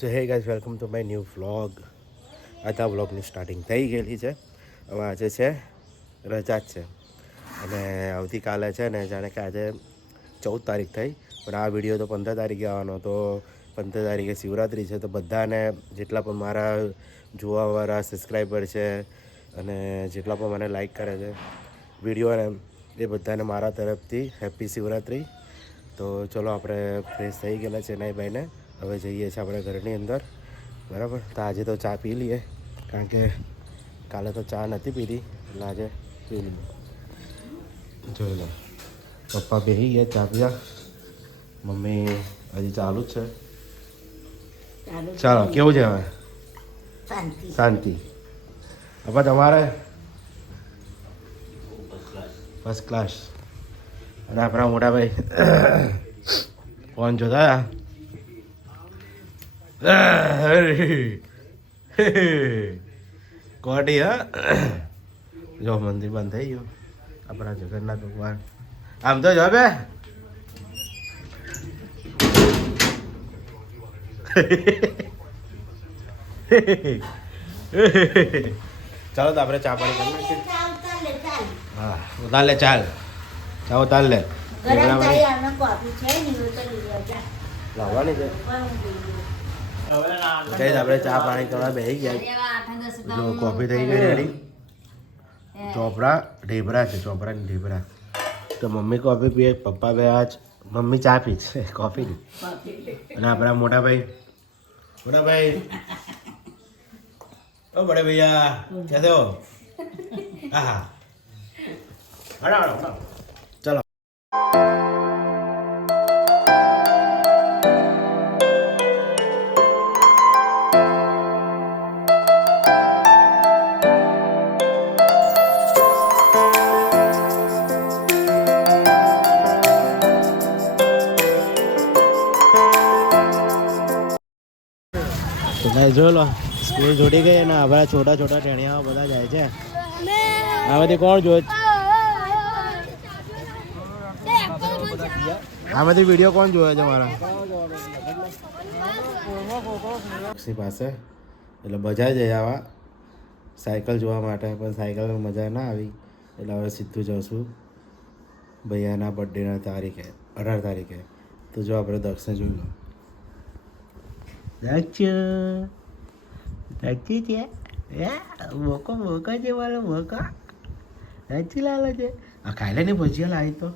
So hey guys welcome to my new vlog આ વ્લોગની starting થઈ ગયેલી છે. હવે આજે છે રજા જ છે. અને આવતીકાલે છે ને, જાણે કે આજે ચૌદ તારીખ થઈ. પણ આ વીડિયો તો પંદર તારીખે આવવાનો તો પંદર તારીખે શિવરાત્રિ છે, તો બધાને જેટલા પણ મારા જોવાવાળા સબસ્ક્રાઈબર છે અને જેટલા પણ મને લાઈક કરે છે વિડીયોને એ બધાને મારા તરફથી હેપી શિવરાત્રિ. તો ચલો આપણે ફ્રેશ થઈ ગયેલા છે, નાઈ ભાઈને. હવે જઈએ છીએ આપણે ઘરની અંદર. બરાબર? તો આજે તો ચા પી લઈએ. કારણ કે કાલે તો ચા નથી પીધી. એટલે આજે પી લઈએ. જોઈ લો. પપ્પા બેસી ગયા ચા પીયા મમ્મી હજી ચાલુ જ છે. ચાલો કેવું છે હવે? શાંતિ. શાંતિ. પપ્પા તમારે? ફર્સ્ટ ક્લાસ અને આપણા મોટા ભાઈ. ફોન જોતા કોટી હા જો મંદિર બંધ થઈ ગયું. આપણા જગન્નાથ ભગવાન. આમ તો જો બે. ચાલો તો આપણે ચા પાણી કરી નાખીએ. ચાલ ચાલ લે ચાલ. હા ઉતાર લે. ચાલ ચા ઉતાર લે લાવવાની છે. કઈ આપણે ચા પાણી કરવા બે ગયા. જો કોફી થઈ ગઈ રેડી ચોપડા, ઢેબરા છે ચોપડા ને ઢેબરા. તો મમ્મી કોફી પીએ, પપ્પા બે આજ. મમ્મી ચા પી છે કોફી ની. અને આપણા મોટાભાઈ મોટાભાઈ મોટા ભાઈ. ઓ બડે ભૈયા, ક્યાં થયો હા હા હડા હડા તો ભાઈ જો લો. સ્કૂલ છૂટી ગઈ અને હવે છોટા છોટા ટેણિયાઓ બધા જાય છે. આ બધી કોણ જો આ બધી વીડિયો કોણ જોયો છે મારા? પાસે. એટલે બજાર જઈ આવા. સાયકલ જોવા માટે પણ સાયકલમાં મજા ના આવી. એટલે હવે સીધું જશું ભૈયાના બર્થડેના તારીખે અઢાર તારીખે. તો જો આપણે દક્ષને જોઈ લો. દક્ષ. દક્ષ છે? મોકો મોકો છે મારો મોકો. દક્ષ લાલો છે? આ ખાઈ લે ને ભજીયા લાવી તો?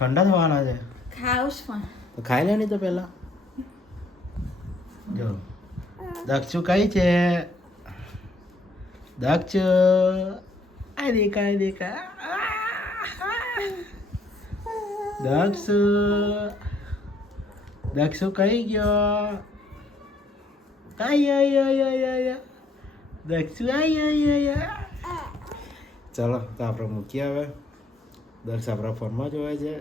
ઠંડા થવાના છે. ખાઉસ પણ. તો ખાઈ લે નહીં તો પહેલા? જો. દક્ષુ કઈ છે? દક્ષ. આ દેખા આ દેખા દક્ષ. દક્ષુ કઈ ગયો? આય આય આય આય આય દક્ષુ આય આય આય ચલો તો આપણે મૂકીએ હવે દક્ષ આપણા ફોનમાં જોવે છે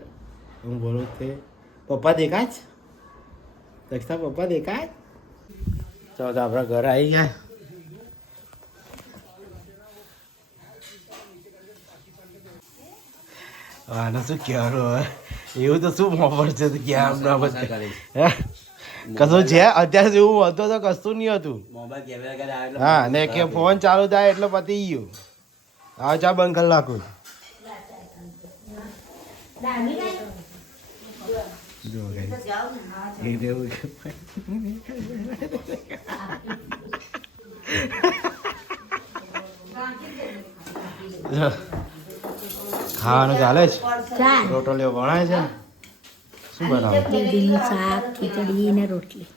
હું બોલું તે પપ્પા દેખાય જ દક્ષતા પપ્પા દેખાય ચલો તો આપણા ઘરે આવી ગયા આને શું કહેવાનું હવે એવું તો શું મોફર છે તો ક્યાં ના બધે હે? કશું છે અત્યાર સુધી એવું હતું તો કશું નહીં હતું. હા ને કે ફોન ચાલુ થાય એટલે પતી ગયું. હા ચા બંધ કરી નાખું. જાવ ને. ખાવાનું ચાલે છે? ચાલ. રોટલીઓ વણાય છે? શું બનાવો? દૂધીનું શાક ખીચડી ને રોટલી.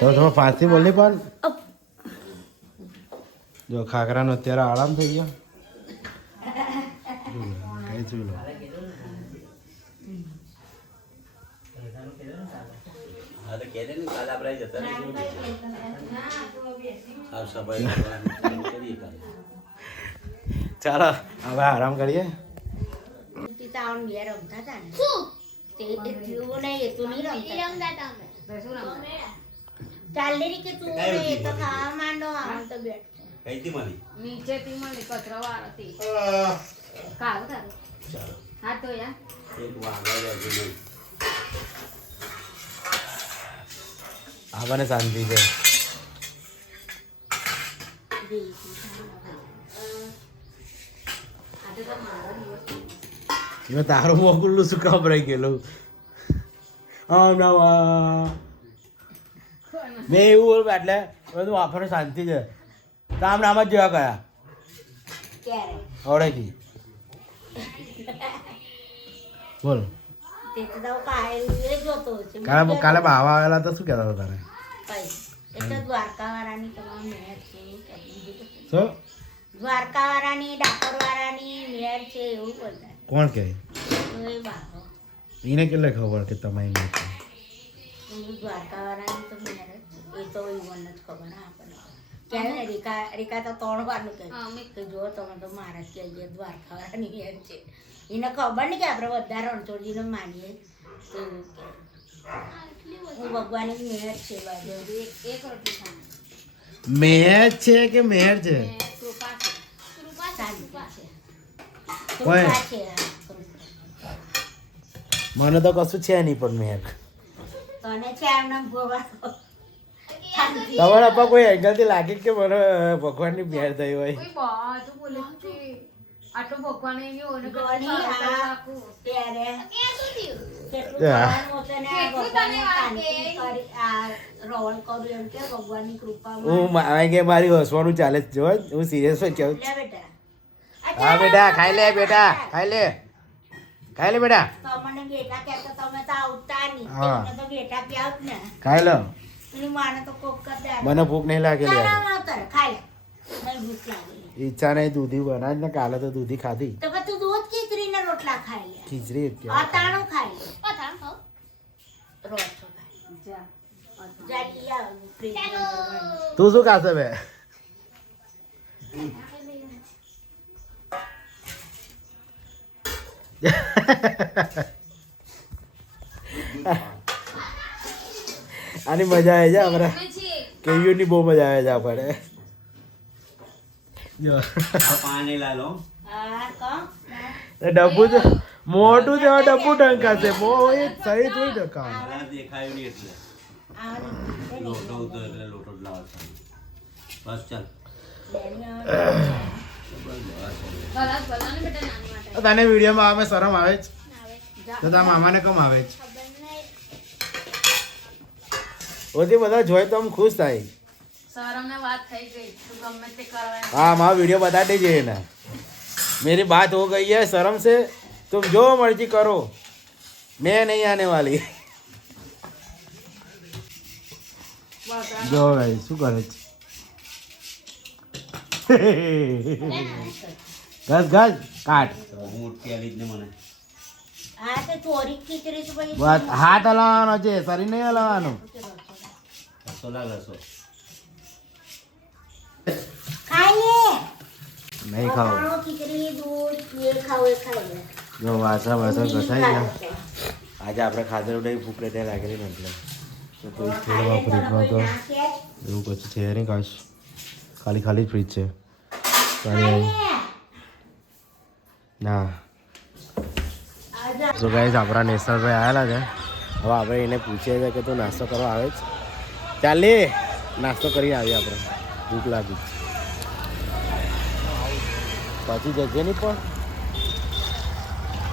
તો તમે ફાંસી બોલી પણ? જો ખાખરાનો અત્યારે આરામ થઈ ગયો. કઈ જોઈ લો ચાલુ હવે આરામ કરીએ. પિતા રમતા હતા ને? ચાલ કે તું એ તો ખાવા માંડો આમ તો બેઠ કઈથી મળી નીચેથી મળી કચરો વાળતી કાળું તારું ચાલો હા તો યાર એક વાંગા રહેજો નહીં આ શાંતિ છે આજે તો મારો દિવસ મેં તારું મોકલું શું કામ રહી ગયેલું? આમ ના મેં એવું બોલું એટલે બધું વાપરો શાંતિ છે. રામ નામ જ જેવા કયા? ઓળખી. બોલ. કાલે કાલે બાવા આવેલા તો શું કહેતા હતા એટલે દ્વારકાવાળાની દ્વારકાવાળાની ડાકોરવાળાની મેર છે એવું બોલતા કોણ કહે? એને કેટલે ખબર કે તમારી મેં છે? હું દ્વારકાવાળાની તો મેર જ છે. એ તો ખબર ને રેખા રેખા તો ત્રણ વારનું કહે. કે જો તમે તો મારા કે અહીંયા દ્વારકાવાળાની મેર છે. એને ખબર નહીં કે આપણે બધા રણછોડજીને માનીએ. હું ભગવાનની મેર છે બાજુ. એક રોટલી ખાવાની. છે કે મહેર છે? કૃપા કૃપા. મને તો કશું છે નહીં પણ મેં. તમારા પપ્પા કોઈ એંગલથી લાગે કે મને ભગવાનની મેર થઈ હોય? હોય હા. મારી હસવાનું ચાલે જ જો હું સિરિયસ જ. છું બેટા. હા બેટા ખાઈ લે બેટા ખાઈ લે. ખાઈ લે બેટા. તમને બેટા કહેતો તમે તો આવતા નહીં. તમને તો બેટા કહો ને. ખાઈ લો. એની માને તો કોક કર દે. મને ભૂખ નહીં લાગેલી ઈચ્છા નહીં દૂધી બનાજ ને કાલે તો દૂધી ખાધી. તો પછી તું દૂધ ખીચડીને રોટલા ખાઈ લે. ખીચડી એક કહેવાય. અતાણું ખાઈ આની મજા આવે છે આપણે. કેવીઓની બહુ મજા આવે છે આપણે જો ડબ્બુ તો મોટું તો ડબ્બુ ટંકાશે બહુ એ સહી થોડી ટકા દેખાયું નહીં એટલે લોટો ઉતર એટલે લોટો લાવ બસ ચાલ. ભલા જ ભલા ને બેટા નાની માટે તને વિડીયોમાં આવે શરમ આવે જ તો તારા મામાને કમ આવે જ ઓથી બધા જોઈ તો આમ ખુશ થાય સરમને વાત થઈ ગઈ તું ગમે તે કરવા એમ. हाँ हमारा वीडियो बता दीजिए ना मेरी बात हो गई है शर्म से तुम जो मर्जी करो मैं नहीं आने वाली જો ભાઈ શું કરે છે ઘસ ઘસ પછી બસ હાથ હલાવવાનો છે શરીર નહીં હલાવવાનું. નહીં ખાવ જે વાસા વાસા ઘસાઈ ગયા. આજે આપણે ખાધેલું નહીં ભૂખ ત્યાં લાગેલી ને એટલે તો. એવું કશું છે નહીં કાશ ખાલી ખાલી જ ફ્રીજ છે. ના. તો ગાઈઝ આપણા નેશનલભાઈ આવેલા છે. હવે આપણે એને પૂછીએ છીએ કે તું નાસ્તો કરવા આવે છે? ચાલે નાસ્તો કરી આવીએ આપણે. ભૂખ લાગી. પછી જજે નહીં પણ.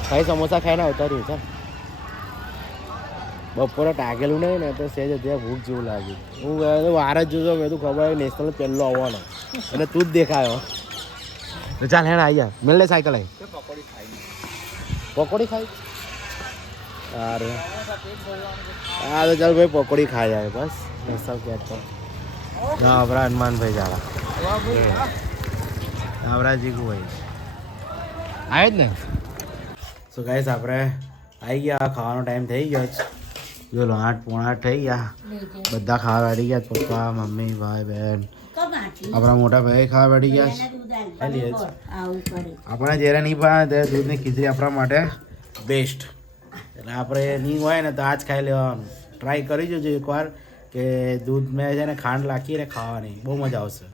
ખાઈ સમોસા ખાઈને આવતા રહ્યું છે બપોરે ટાકેલું નહીં ને તો સેજ અત્યારે ભૂખ જેવું લાગ્યું. હું વાર જ જોતો મેં તો ખબર નેશનલ પહેલો આવવાનો. એટલે તું જ દેખાયો. ચાલ હેણ આવી જા. મેળ લે સાયકલ આવી પકોડી ખાઈ અરે. હા તો ચાલ ભાઈ પકોડી ખાઈ આવે બસ. નેશનલ કહેતો હા આપણા હનુમાનભાઈ જાડા આપણા જીગુ ભાઈ આવે જ ને? સો ગાઈસ આપણે આવી ગયા ખાવાનો ટાઈમ થઈ ગયો છે જો લો આઠ પોણા આઠ થઈ ગયા. બધા ખાવા બેઠી ગયા. પપ્પા મમ્મી ભાઈ બહેન. આપણા મોટા ભાઈ ખાવા બેઠી ગયા. આપણે જ્યારે નહીં પણ ત્યારે દૂધની ખીચડી આપણા માટે બેસ્ટ એટલે આપણે નહીં હોય ને તો આજ ખાઈ લેવાનું. ટ્રાય કરી જોજો એકવાર કે દૂધ મેં છે ને ખાંડ નાખીને ખાવાની. બહુ મજા આવશે.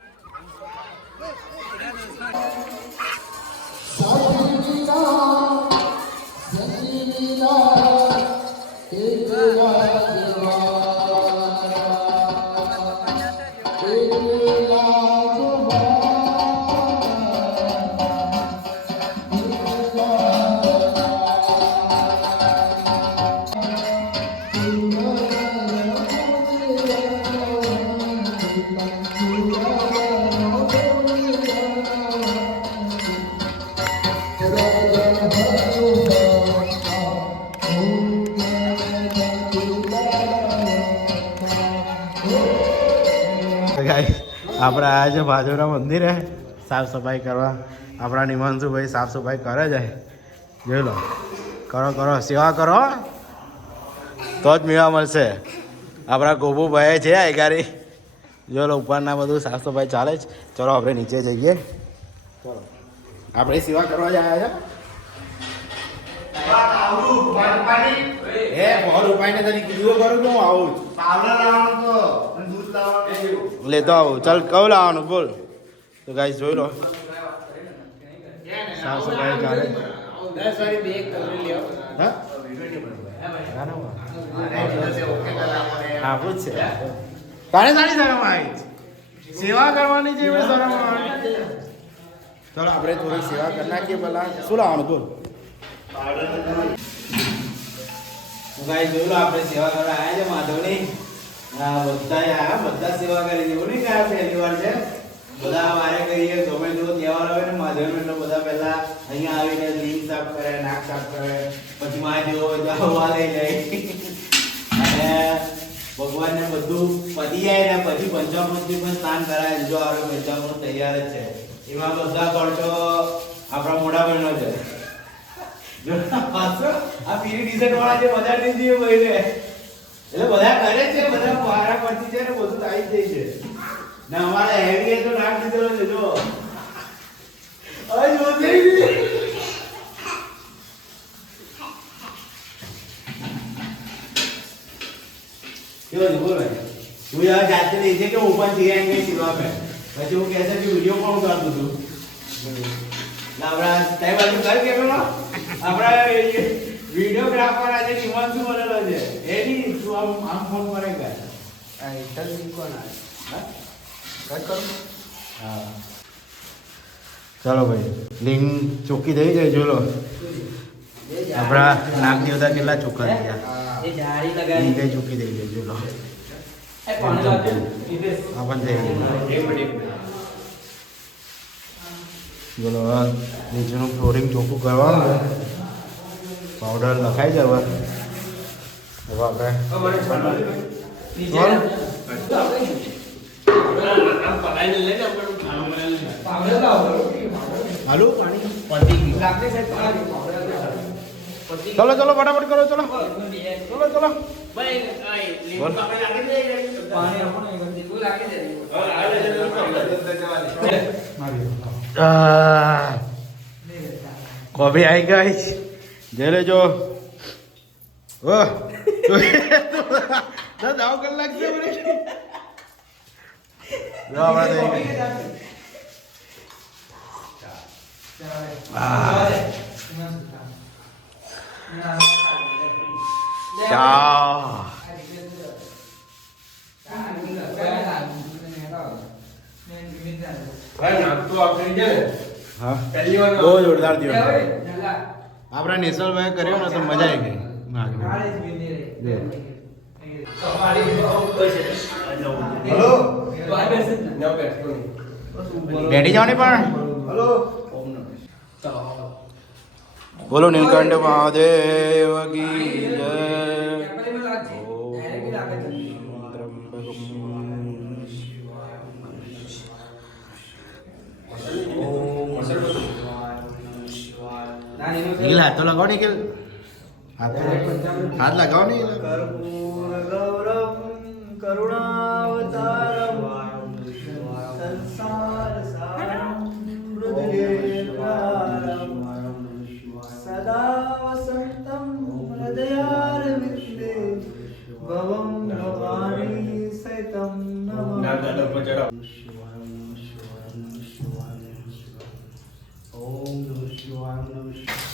આપણા આ જે બાજુના મંદિરે સાફ સફાઈ કરવા. આપણા નિમાંશુભાઈ સાફ સફાઈ કરે છે. જોઈ લો. કરો કરો. સેવા કરો તો જ મેળા મળશે. આપણા ગોપુભાઈ છે આગારી જો લો, ઉપરના બધું સાફ સફાઈ ચાલે છે. ચલો, આપણે નીચે જઈએ. ચલો. આપણે સેવા કરવા જ આવ્યા છે. એ બોલ ઉપાઈને તને કીધું કરું કે હું આવું લે લેતો આવું. ચાલ કવ લાવવાનું બોલ. તો ગાઈસ જોઈ લો. સાફ સફાઈ ચાલે. હા? આપું જ છે. તારે સારી શરમ આવી સેવા કરવાની છે એવી શરમ આવે. ચલો આપણે થોડી સેવા કરી નાખીએ પેલા શું લાવવાનું બોલ. ગાઈ જોયું આપણે સેવા કરવા આવ્યા છે માધવની? હા બધા આયા, બધા સેવા કરી એવું નહીં કે આ પહેલી વાર છે? બધા મારે કહીએ ગમે તેવો તહેવાર આવે ને માધવનો એટલે બધા પહેલા અહીંયા આવીને લીંગ સાફ કરે, નાક સાફ કરે, પછી મહાદેવ હોય લઈ જાય અને ભગવાનને બધું પતી જાય ને પછી પંચામૃતથી પણ સ્નાન કરાય. જો આપણે પંચામૃત તૈયાર જ છે. એમાં બધા ખર્ચો આપણા મોઢા બહેનો છે પીરી ટી-શર્ટ વાળા બધા દીધી હોય એટલે બધા કરે છે, બધા વારા પડતી છે ને છે. ને અમારે હેવી તો છે, જો. હવે હું જાતે આવીને સીવા પે પછી હું કહેશે કે વીડિયો કોણ કરતું હતું? લાવડા તય બાજુ કર કે પેલો આપણા વિડિયોગ્રાફર આજે હિમાંશુ બનેલો છે. એની તું આમ આમ ફોન કરે કે હા? ચાલો ભાઈ લિંક ચોખ્ખી થઈ જાય જોલો આપણા નાગ દેવતા કેટલા ચોખ્ખા થઈ ગયા? લિંક કઈ ચોખ્ખી થઈ ગઈ જોલો આ પણ થઈ ગયું. બોલો નીચેનું ફ્લોરિંગ ચોખ્ખું કરવાનું. પાવડર લખાઈ જવા હવે આપણે હાલો ચલો ચલો ફટાફટ કરો ચલો. ચલો ચલો. કોફી આવી ગઈ. જઈ લેજો. દાવ કલાક છે. ચા હા. બહુ જોરદાર થયો. આપણે નેસલભાઈ કર્યો ને તો મજા આવી ગઈ. બેઠી જાઓ ને પણ બોલો નીલકંઠ મહાદેવ કી જય ಇಲ್ಲ ಹತ್ತು ಲಗವಣಿಗೆ હાથ લગાવો ને ઓમ નમઃ શિવાય નમઃ શિવાય.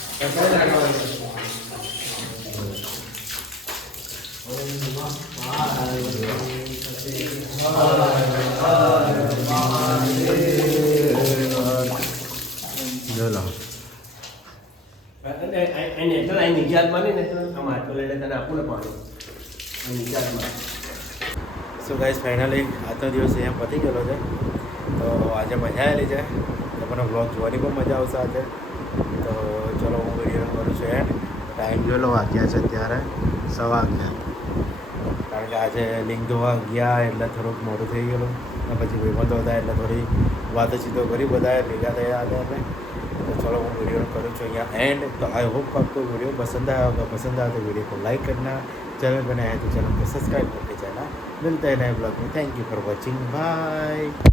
સો ગાઈસ ફાઇનલી આજનો દિવસ અહીંયા પતી ગયેલો છે. તો આજે મજા આવેલી છે. તમને બ્લોગ જોવાની પણ મજા આવશે આજે. તો ચલો હું વિડીયો કરું છું એન્ડ ટાઈમ જોઈ લો વાગ્યા છે અત્યારે સવા અગિયાર કારણ કે આજે લિંગ ધોવા ગયા એટલે થોડુંક મોડું થઈ ગયેલું અને પછી ભાઈબંધો હતા એટલે થોડી વાતચીતો કરી બધા ભેગા થયા હતા અમે તો ચલો હું વિડીયો કરું છું અહીંયા એન્ડ તો આઈ હોપ કે आपको वीडियो पसंद आया होगा पसंद आया तो वीडियो को लाइक करना चैनल पर नया है तो चैनल को सब्सक्राइब करके जाना मिलते हैं नए ब्लॉग में thank you for watching bye